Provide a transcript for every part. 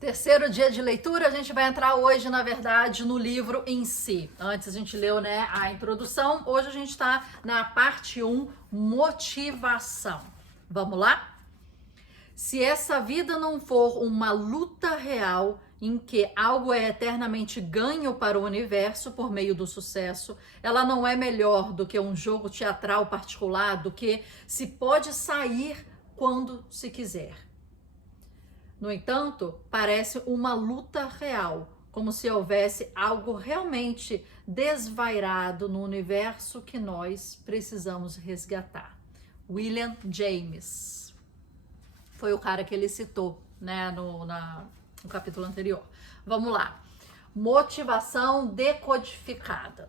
Terceiro dia de leitura, a gente vai entrar hoje, na verdade, no livro em si. Antes a gente leu, né, a introdução, hoje a gente está na parte 1, motivação. Vamos lá? Se essa vida não for uma luta real em que algo é eternamente ganho para o universo por meio do sucesso, ela não é melhor do que um jogo teatral particular, do que se pode sair quando se quiser. No entanto, parece uma luta real, como se houvesse algo realmente desvairado no universo que nós precisamos resgatar. William James foi o cara que ele citou, né, no capítulo anterior. Vamos lá. Motivação decodificada.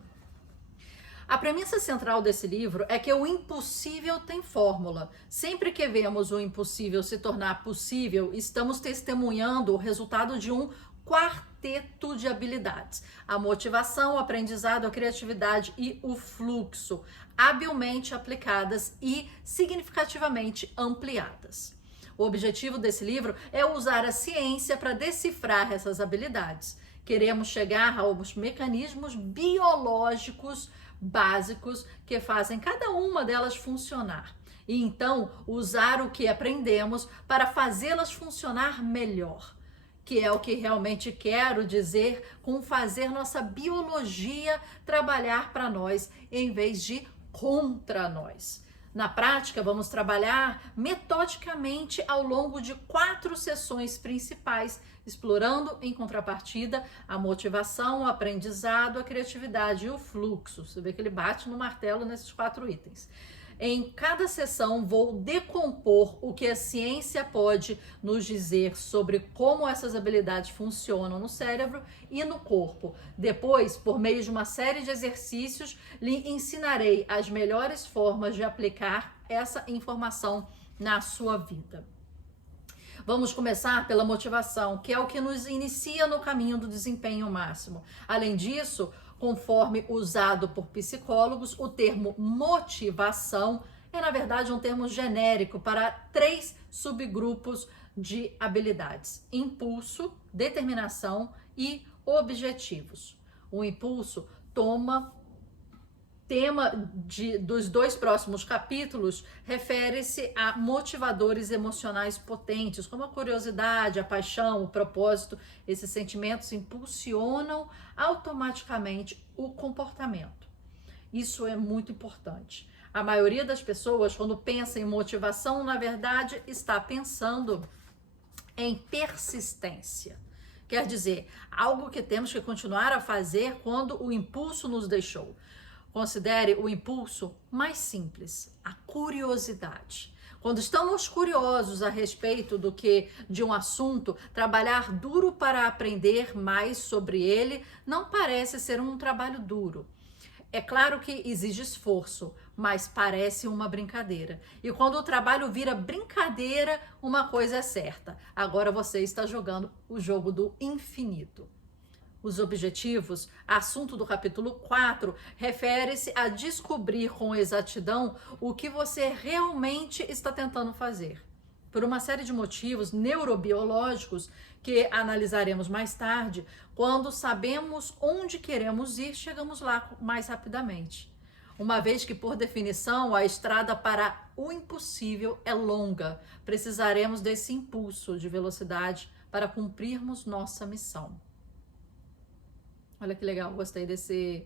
A premissa central desse livro é que o impossível tem fórmula. Sempre que vemos o impossível se tornar possível, estamos testemunhando o resultado de um quarteto de habilidades: a motivação, o aprendizado, a criatividade e o fluxo, habilmente aplicadas e significativamente ampliadas. O objetivo desse livro é usar a ciência para decifrar essas habilidades. Queremos chegar aos mecanismos biológicos básicos que fazem cada uma delas funcionar. E então usar o que aprendemos para fazê-las funcionar melhor. Que é o que realmente quero dizer com fazer nossa biologia trabalhar para nós em vez de contra nós. Na prática, vamos trabalhar metodicamente ao longo de 4 sessões principais, explorando em contrapartida a motivação, o aprendizado, a criatividade e o fluxo. Você vê que ele bate no martelo nesses 4 itens. Em cada sessão, vou decompor o que a ciência pode nos dizer sobre como essas habilidades funcionam no cérebro e no corpo. Depois, por meio de uma série de exercícios, lhe ensinarei as melhores formas de aplicar essa informação na sua vida. Vamos começar pela motivação, que é o que nos inicia no caminho do desempenho máximo. Além disso, conforme usado por psicólogos, o termo motivação é, na verdade, um termo genérico para 3 subgrupos de habilidades: impulso, determinação e objetivos. O impulso tema dos 2 próximos capítulos refere-se a motivadores emocionais potentes, como a curiosidade, a paixão, o propósito. Esses sentimentos impulsionam automaticamente o comportamento. Isso é muito importante. A maioria das pessoas, quando pensa em motivação, na verdade, está pensando em persistência. Quer dizer, algo que temos que continuar a fazer quando o impulso nos deixou. Considere o impulso mais simples, a curiosidade. Quando estamos curiosos a respeito do que de um assunto, trabalhar duro para aprender mais sobre ele não parece ser um trabalho duro. É claro que exige esforço, mas parece uma brincadeira. E quando o trabalho vira brincadeira, uma coisa é certa: agora você está jogando o jogo do infinito. Os objetivos, assunto do capítulo 4, refere-se a descobrir com exatidão o que você realmente está tentando fazer. Por uma série de motivos neurobiológicos que analisaremos mais tarde, quando sabemos onde queremos ir, chegamos lá mais rapidamente. Uma vez que, por definição, a estrada para o impossível é longa, precisaremos desse impulso de velocidade para cumprirmos nossa missão. Olha que legal, gostei desse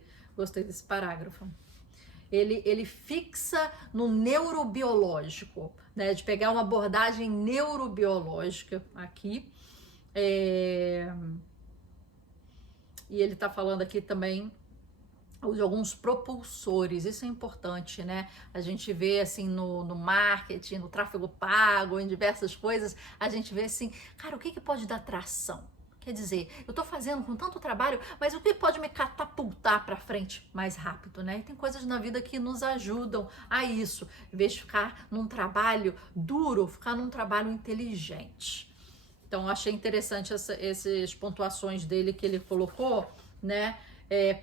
parágrafo. Ele fixa no neurobiológico, né? De pegar uma abordagem neurobiológica aqui. E ele está falando aqui também de alguns propulsores. Isso é importante, né? A gente vê assim no marketing, no tráfego pago, em diversas coisas, a gente vê assim, cara, o que pode dar tração? Quer dizer, eu estou fazendo com tanto trabalho, mas o que pode me catapultar para frente mais rápido, né? E tem coisas na vida que nos ajudam a isso, em vez de ficar num trabalho duro, ficar num trabalho inteligente. Então, achei interessante essas pontuações dele que ele colocou, né?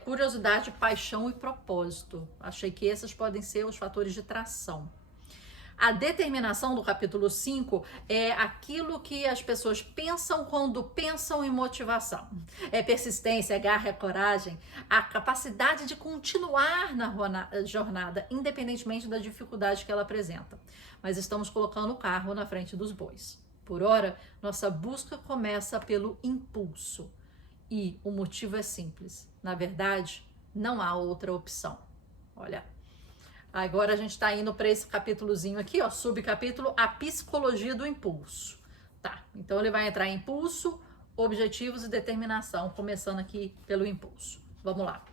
Curiosidade, paixão e propósito. Achei que esses podem ser os fatores de tração. A determinação do capítulo 5 é aquilo que as pessoas pensam quando pensam em motivação. É persistência, é garra, é coragem, a capacidade de continuar na jornada, independentemente da dificuldade que ela apresenta. Mas estamos colocando o carro na frente dos bois. Por ora, nossa busca começa pelo impulso. E o motivo é simples. Na verdade, não há outra opção. Olha, agora a gente está indo para esse capítulozinho aqui, ó, subcapítulo, a psicologia do impulso. Tá, então ele vai entrar em impulso, objetivos e determinação, começando aqui pelo impulso. Vamos lá.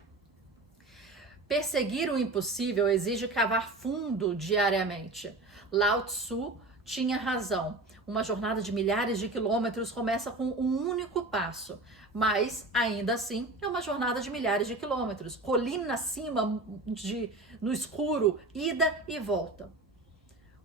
Perseguir o impossível exige cavar fundo diariamente. Lao Tzu tinha razão. Uma jornada de milhares de quilômetros começa com um único passo, mas ainda assim é uma jornada de milhares de quilômetros, colina acima no escuro, ida e volta.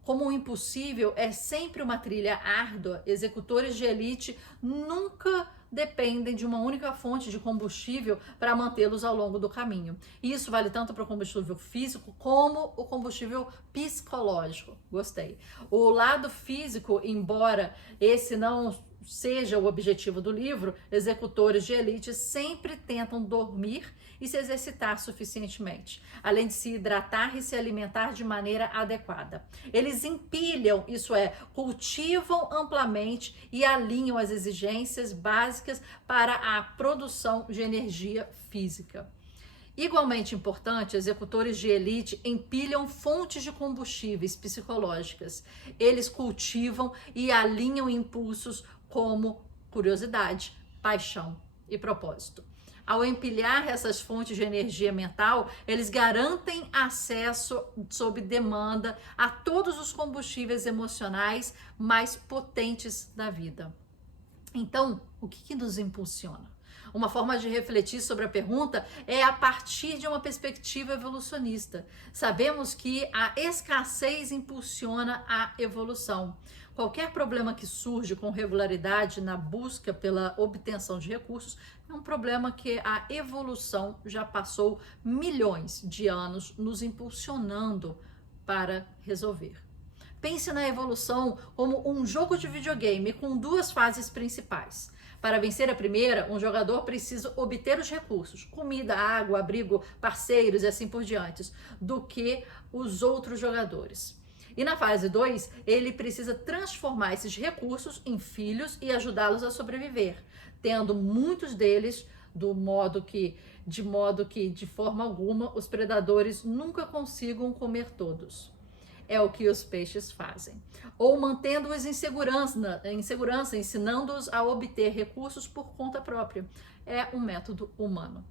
Como o impossível é sempre uma trilha árdua, executores de elite nunca dependem de uma única fonte de combustível para mantê-los ao longo do caminho. E isso vale tanto para o combustível físico como o combustível psicológico. Gostei. O lado físico, embora esse não seja o objetivo do livro, executores de elite sempre tentam dormir e se exercitar suficientemente, além de se hidratar e se alimentar de maneira adequada. Eles empilham, isso é, cultivam amplamente e alinham as exigências básicas para a produção de energia física. Igualmente importante, executores de elite empilham fontes de combustíveis psicológicas. Eles cultivam e alinham impulsos como curiosidade, paixão e propósito. Ao empilhar essas fontes de energia mental, eles garantem acesso sob demanda a todos os combustíveis emocionais mais potentes da vida. Então, o que nos impulsiona? Uma forma de refletir sobre a pergunta é a partir de uma perspectiva evolucionista. Sabemos que a escassez impulsiona a evolução. Qualquer problema que surge com regularidade na busca pela obtenção de recursos é um problema que a evolução já passou milhões de anos nos impulsionando para resolver. Pense na evolução como um jogo de videogame com duas fases principais. Para vencer a primeira, um jogador precisa obter os recursos, comida, água, abrigo, parceiros e assim por diante, do que os outros jogadores. E na fase 2, ele precisa transformar esses recursos em filhos e ajudá-los a sobreviver, tendo muitos deles de modo que, de forma alguma, os predadores nunca consigam comer todos. É o que os peixes fazem. Ou mantendo-os em segurança, ensinando-os a obter recursos por conta própria. É um método humano.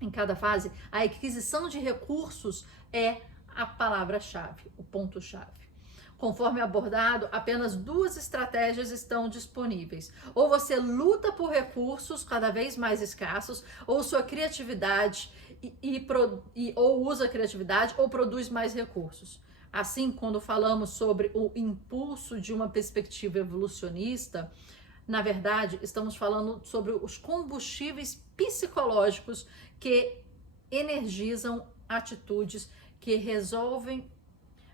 Em cada fase, a aquisição de recursos é a palavra-chave, o ponto-chave. Conforme abordado, apenas duas estratégias estão disponíveis. Ou você luta por recursos cada vez mais escassos, ou sua criatividade ou usa a criatividade ou produz mais recursos. Assim, quando falamos sobre o impulso de uma perspectiva evolucionista, na verdade, estamos falando sobre os combustíveis psicológicos que energizam atitudes que resolvem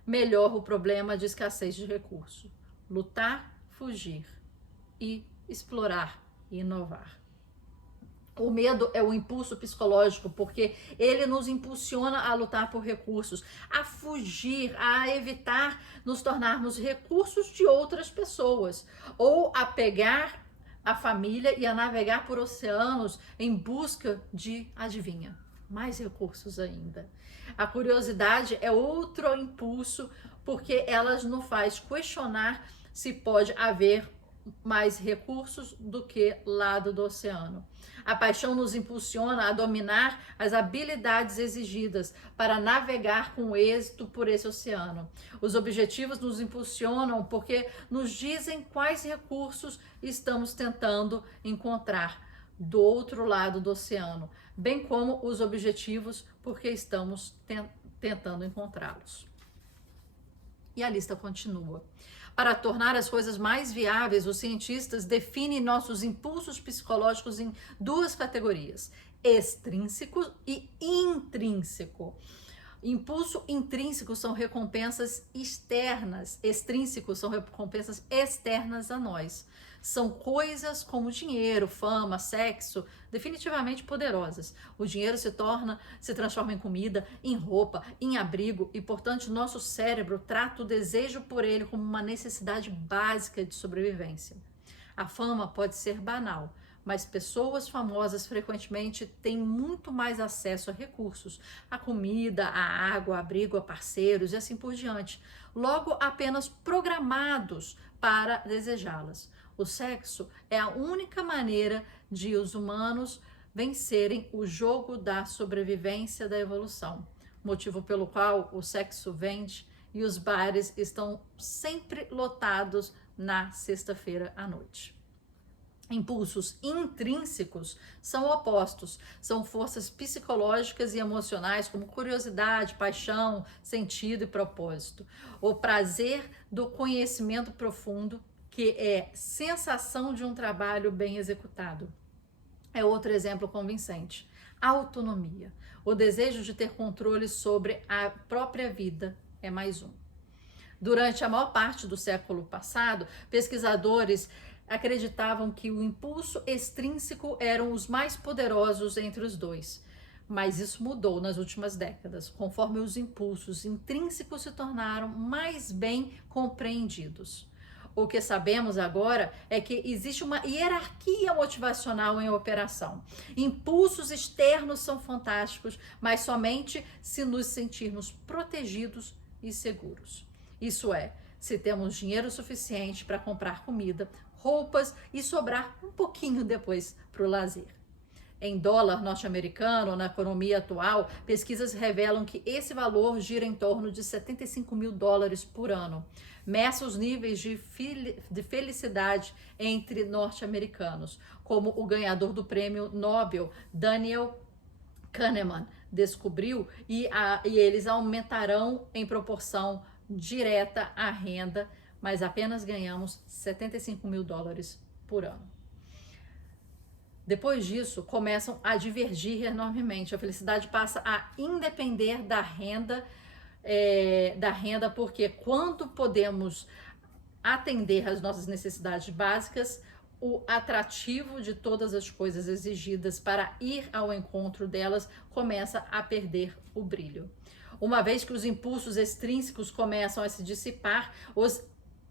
melhor o problema de escassez de recursos. Lutar, fugir e explorar e inovar. O medo é o impulso psicológico, porque ele nos impulsiona a lutar por recursos, a fugir, a evitar nos tornarmos recursos de outras pessoas, ou a pegar a família e a navegar por oceanos em busca de, adivinha, mais recursos ainda. A curiosidade é outro impulso, porque ela nos faz questionar se pode haver mais recursos do que lado do oceano. A paixão nos impulsiona a dominar as habilidades exigidas para navegar com êxito por esse oceano. Os objetivos nos impulsionam porque nos dizem quais recursos estamos tentando encontrar do outro lado do oceano, bem como os objetivos porque estamos tentando encontrá-los. E a lista continua. Para tornar as coisas mais viáveis, os cientistas definem nossos impulsos psicológicos em duas categorias: extrínseco e intrínseco. Impulso intrínseco são recompensas externas, extrínsecos são recompensas externas a nós. São coisas como dinheiro, fama, sexo, definitivamente poderosas. O dinheiro se transforma em comida, em roupa, em abrigo e, portanto, nosso cérebro trata o desejo por ele como uma necessidade básica de sobrevivência. A fama pode ser banal, mas pessoas famosas frequentemente têm muito mais acesso a recursos, a comida, a água, a abrigo, a parceiros e assim por diante, logo apenas programados para desejá-las. O sexo é a única maneira de os humanos vencerem o jogo da sobrevivência da evolução, motivo pelo qual o sexo vende e os bares estão sempre lotados na sexta-feira à noite. Impulsos intrínsecos são opostos, são forças psicológicas e emocionais como curiosidade, paixão, sentido e propósito. O prazer do conhecimento profundo, que é sensação de um trabalho bem executado. É outro exemplo convincente. Autonomia. O desejo de ter controle sobre a própria vida é mais um. Durante a maior parte do século passado, pesquisadores acreditavam que o impulso extrínseco eram os mais poderosos entre os dois. Mas isso mudou nas últimas décadas, conforme os impulsos intrínsecos se tornaram mais bem compreendidos. O que sabemos agora é que existe uma hierarquia motivacional em operação. Impulsos externos são fantásticos, mas somente se nos sentirmos protegidos e seguros. Isso é, se temos dinheiro suficiente para comprar comida, roupas e sobrar um pouquinho depois para o lazer. Em dólar norte-americano, na economia atual, pesquisas revelam que esse valor gira em torno de 75 mil dólares por ano. Meça os níveis de felicidade entre norte-americanos, como o ganhador do prêmio Nobel, Daniel Kahneman, descobriu, e eles aumentarão em proporção direta à renda, mas apenas ganhamos 75 mil dólares por ano. Depois disso, começam a divergir enormemente. A felicidade passa a independer da renda, porque quando podemos atender às nossas necessidades básicas, o atrativo de todas as coisas exigidas para ir ao encontro delas começa a perder o brilho. Uma vez que os impulsos extrínsecos começam a se dissipar, os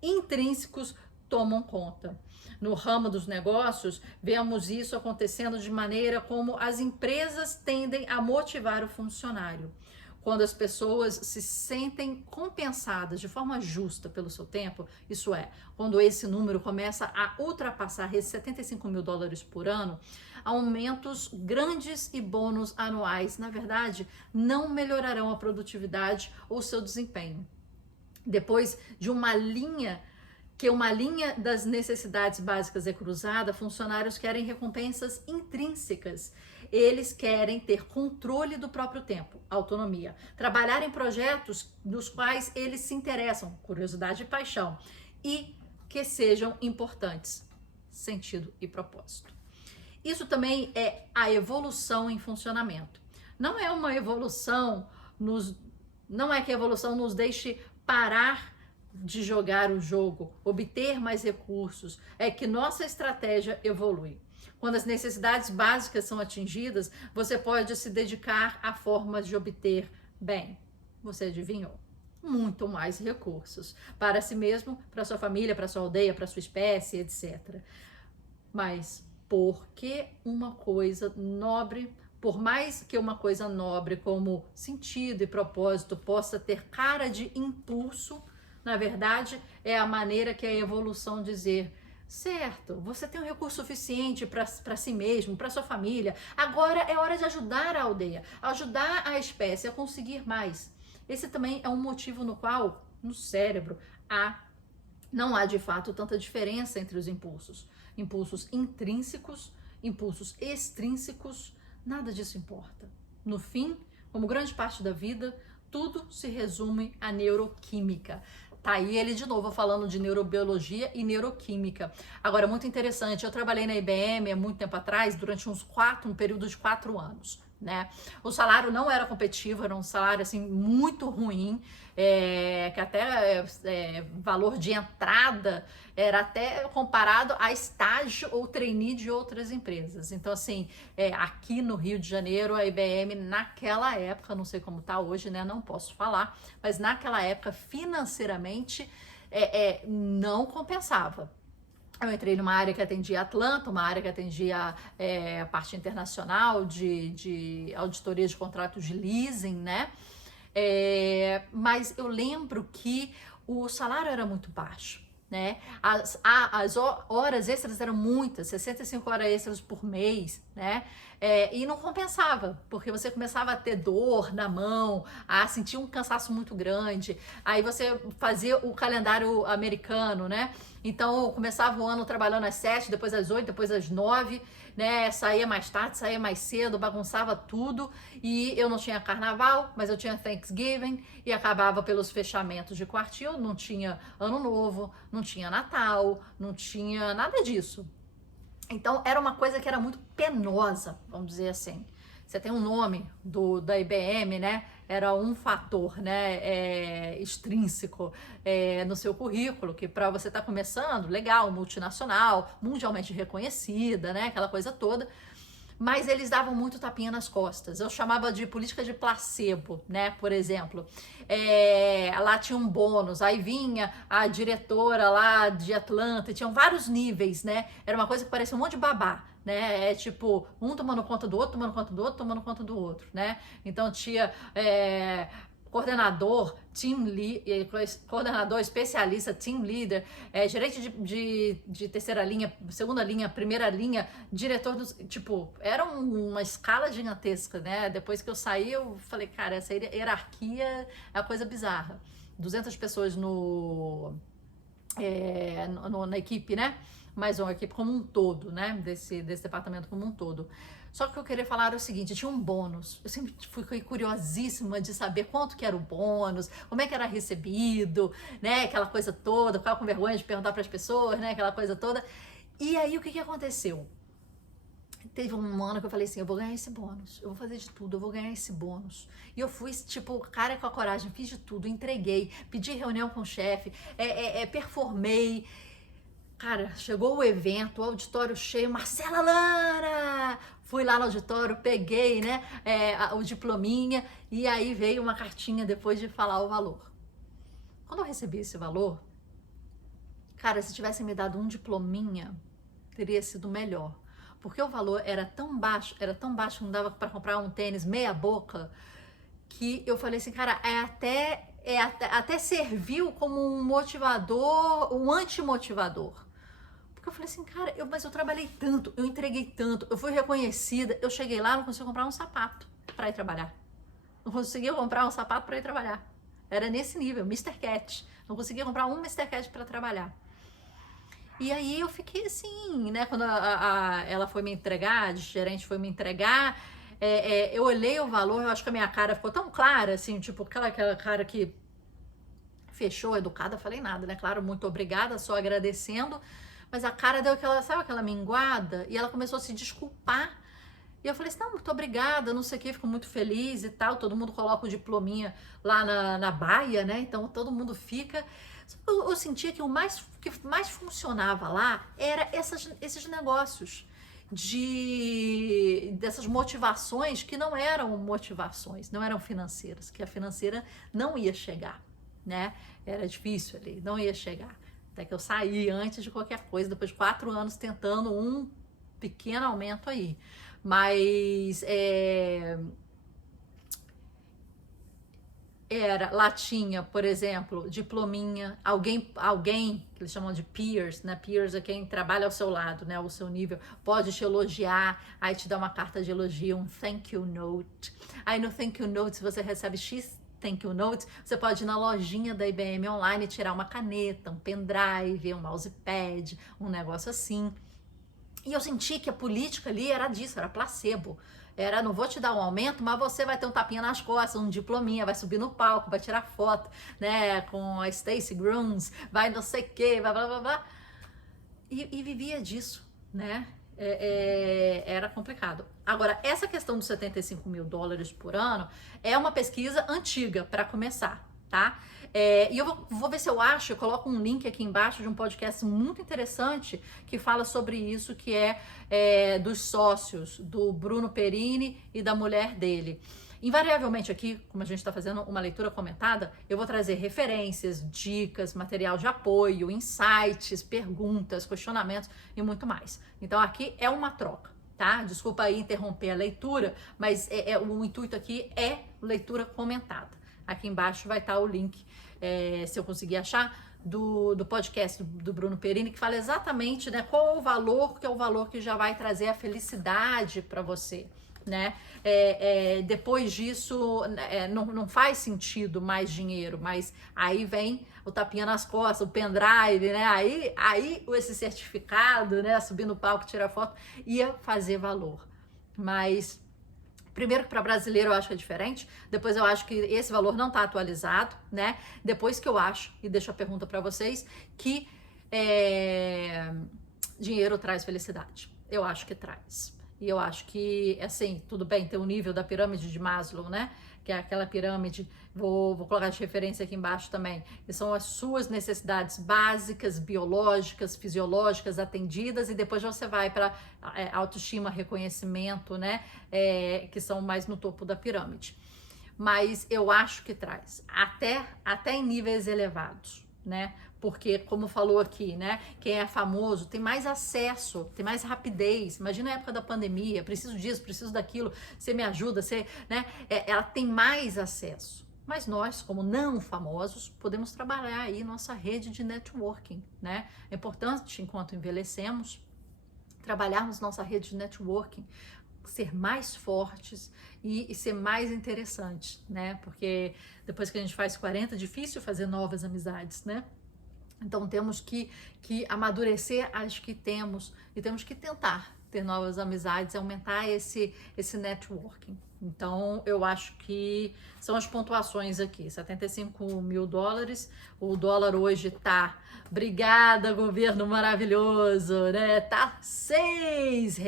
intrínsecos tomam conta. No ramo dos negócios, vemos isso acontecendo de maneira como as empresas tendem a motivar o funcionário. Quando as pessoas se sentem compensadas de forma justa pelo seu tempo, isso é, quando esse número começa a ultrapassar esses 75 mil dólares por ano, aumentos grandes e bônus anuais, na verdade, não melhorarão a produtividade ou seu desempenho. Depois de uma linha das necessidades básicas é cruzada, funcionários querem recompensas intrínsecas. Eles querem ter controle do próprio tempo, autonomia, trabalhar em projetos dos quais eles se interessam, curiosidade e paixão, e que sejam importantes, sentido e propósito. Isso também é a evolução em funcionamento. Não é que a evolução nos deixe parar de jogar o jogo, obter mais recursos, é que nossa estratégia evolui. Quando as necessidades básicas são atingidas, você pode se dedicar a formas de obter, bem, você adivinhou, muito mais recursos para si mesmo, para sua família, para sua aldeia, para sua espécie, etc. Mas por que uma coisa nobre, por mais que uma coisa nobre como sentido e propósito possa ter cara de impulso, na verdade, é a maneira que a evolução dizer, certo, você tem um recurso suficiente para si mesmo, para sua família, agora é hora de ajudar a aldeia, ajudar a espécie a conseguir mais. Esse também é um motivo no qual, no cérebro, não há de fato tanta diferença entre os impulsos. Impulsos intrínsecos, impulsos extrínsecos, nada disso importa. No fim, como grande parte da vida, tudo se resume à neuroquímica. Tá aí ele de novo falando de neurobiologia e neuroquímica. Agora, muito interessante, eu trabalhei na IBM há muito tempo atrás, durante um período de 4 anos. né? O salário não era competitivo, era um salário assim muito ruim, que até valor de entrada era até comparado a estágio ou trainee de outras empresas. Então assim, aqui no Rio de Janeiro a IBM naquela época, não sei como tá hoje, né? Não posso falar, mas naquela época financeiramente não compensava. Eu entrei numa área que atendia Atlanta, uma área que atendia a parte internacional de auditoria de contratos de leasing, né? Mas eu lembro que o salário era muito baixo, né? As horas extras eram muitas, 65 horas extras por mês, né? E não compensava, porque você começava a ter dor na mão, a sentir um cansaço muito grande. Aí você fazia o calendário americano, né? Então começava o ano trabalhando às 7, depois às 8, depois às 9, né? Saía mais tarde, saía mais cedo, bagunçava tudo. E eu não tinha carnaval, mas eu tinha Thanksgiving e acabava pelos fechamentos de quartil. Não tinha Ano Novo, não tinha Natal, não tinha nada disso. Então era uma coisa que era muito penosa, vamos dizer assim. Você tem um nome da IBM, né? Era um fator, né, extrínseco no seu currículo, que para você estar começando, legal, multinacional, mundialmente reconhecida, né? Aquela coisa toda. Mas eles davam muito tapinha nas costas. Eu chamava de política de placebo, né? Por exemplo, lá tinha um bônus, aí vinha a diretora lá de Atlanta, e tinham vários níveis, né? Era uma coisa que parecia um monte de babá, né? Tipo, um tomando conta do outro, tomando conta do outro, tomando conta do outro, né? Então tinha coordenador, coordenador especialista, team leader, gerente de terceira linha, segunda linha, primeira linha, diretor dos... Tipo, era uma escala gigantesca, né? Depois que eu saí, eu falei, cara, essa hierarquia é uma coisa bizarra. 200 pessoas na equipe, né? Mas uma equipe como um todo, né? Desse departamento como um todo. Só que o que eu queria falar era o seguinte, tinha um bônus. Eu sempre fui curiosíssima de saber quanto que era o bônus, como é que era recebido, né? Aquela coisa toda, ficava com vergonha de perguntar para as pessoas, né? Aquela coisa toda. E aí o que aconteceu? Teve um ano que eu falei assim, eu vou ganhar esse bônus, eu vou fazer de tudo, eu vou ganhar esse bônus. E eu fui, tipo, cara com a coragem, fiz de tudo, entreguei, pedi reunião com o chefe, performei. Cara, chegou o evento, o auditório cheio, Marcela Lara! Fui lá no auditório, peguei, né, o diplominha, e aí veio uma cartinha depois de falar o valor. Quando eu recebi esse valor, cara, se tivessem me dado um diplominha, teria sido melhor. Porque o valor era tão baixo que não dava para comprar um tênis meia boca, que eu falei assim, cara, até serviu como um motivador, um antimotivador. Porque eu falei assim, cara, mas eu trabalhei tanto, eu entreguei tanto, eu fui reconhecida, eu cheguei lá, não consegui comprar um sapato para ir trabalhar. Não conseguia comprar um sapato para ir trabalhar. Era nesse nível, Mr. Cat. Não conseguia comprar um Mr. Cat para trabalhar. E aí eu fiquei assim, né? Quando ela foi me entregar, a gerente foi me entregar, eu olhei o valor, eu acho que a minha cara ficou tão clara, assim, tipo, aquela cara que fechou, educada, falei nada, né? Claro, muito obrigada, só agradecendo. Mas a cara deu aquela minguada, e ela começou a se desculpar. E eu falei assim, não, muito obrigada, não sei o que, fico muito feliz e tal. Todo mundo coloca o diplominha lá na baia, né? Então todo mundo fica. Eu sentia que o que mais funcionava lá era esses negócios dessas motivações que não eram motivações, não eram financeiras, que a financeira não ia chegar, né? Era difícil ali, não ia chegar. Até que eu saí antes de qualquer coisa, depois de 4 anos tentando um pequeno aumento aí. Mas lá tinha, por exemplo, diplominha, alguém que eles chamam de peers, né? Peers é quem trabalha ao seu lado, né? Ao seu nível, pode te elogiar, aí te dá uma carta de elogio, um thank you note. Aí no thank you note, se você recebe X thank you notes, você pode ir na lojinha da IBM online e tirar uma caneta, um pendrive, um mousepad, um negócio assim. E eu senti que a política ali era disso, era placebo. Era, não vou te dar um aumento, mas você vai ter um tapinha nas costas, um diplominha, vai subir no palco, vai tirar foto, né, com a Stacey Grooms, vai não sei o que, blá, blá, blá, blá. E vivia disso, né? era complicado. Agora, essa questão dos 75 mil dólares por ano é uma pesquisa antiga para começar, tá? E eu vou ver se eu acho, eu coloco um link aqui embaixo de um podcast muito interessante que fala sobre isso, que é dos sócios do Bruno Perini e da mulher dele. Invariavelmente aqui, como a gente está fazendo uma leitura comentada, eu vou trazer referências, dicas, material de apoio, insights, perguntas, questionamentos e muito mais. Então aqui é uma troca, tá? Desculpa aí interromper a leitura, mas o intuito aqui é leitura comentada. Aqui embaixo vai estar o link, se eu conseguir achar, do podcast do Bruno Perini, que fala exatamente, né, qual é o valor, que é o valor que já vai trazer a felicidade para você. Né? Depois disso não faz sentido mais dinheiro, mas aí vem o tapinha nas costas, o pendrive, né? Aí esse certificado, né? Subir no palco, tirar foto, ia fazer valor. Mas primeiro que para brasileiro eu acho que é diferente, depois eu acho que esse valor não está atualizado, né? Depois que eu acho, e deixo a pergunta para vocês, que dinheiro traz felicidade. Eu acho que traz. E eu acho que, assim, tudo bem, tem o nível da pirâmide de Maslow, né? Que é aquela pirâmide, vou colocar de referência aqui embaixo também, que são as suas necessidades básicas, biológicas, fisiológicas atendidas, e depois você vai para autoestima, reconhecimento, né? Que são mais no topo da pirâmide. Mas eu acho que traz, até em níveis elevados, né? Porque, como falou aqui, né? Quem é famoso tem mais acesso, tem mais rapidez. Imagina a época da pandemia, preciso disso, preciso daquilo, você me ajuda, né? Ela tem mais acesso. Mas nós, como não famosos, podemos trabalhar aí nossa rede de networking, né? É importante, enquanto envelhecemos, trabalharmos nossa rede de networking, ser mais fortes e ser mais interessantes, né? Porque depois que a gente faz 40, é difícil fazer novas amizades, né? Então temos que amadurecer as que temos e temos que tentar ter novas amizades, aumentar esse networking. Então eu acho que são as pontuações aqui, 75 mil dólares, o dólar hoje tá, obrigada governo maravilhoso, né, tá R$ 6,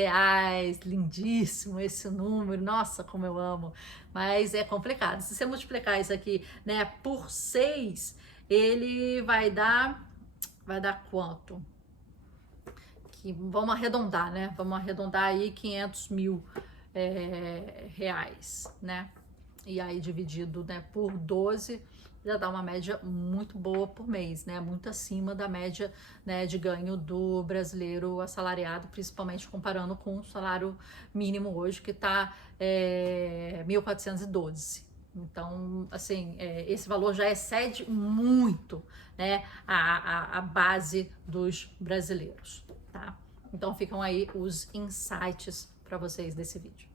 lindíssimo esse número, nossa como eu amo, mas é complicado, se você multiplicar isso aqui, né, por 6, ele vai dar quanto? Vamos arredondar, né? Vamos arredondar aí 500 mil reais, né? E aí dividido, né, por 12, já dá uma média muito boa por mês, né? Muito acima da média, né, de ganho do brasileiro assalariado, principalmente comparando com o salário mínimo hoje, que tá 1.412. Então, assim, esse valor já excede muito, né, a base dos brasileiros, tá? Então, ficam aí os insights para vocês desse vídeo.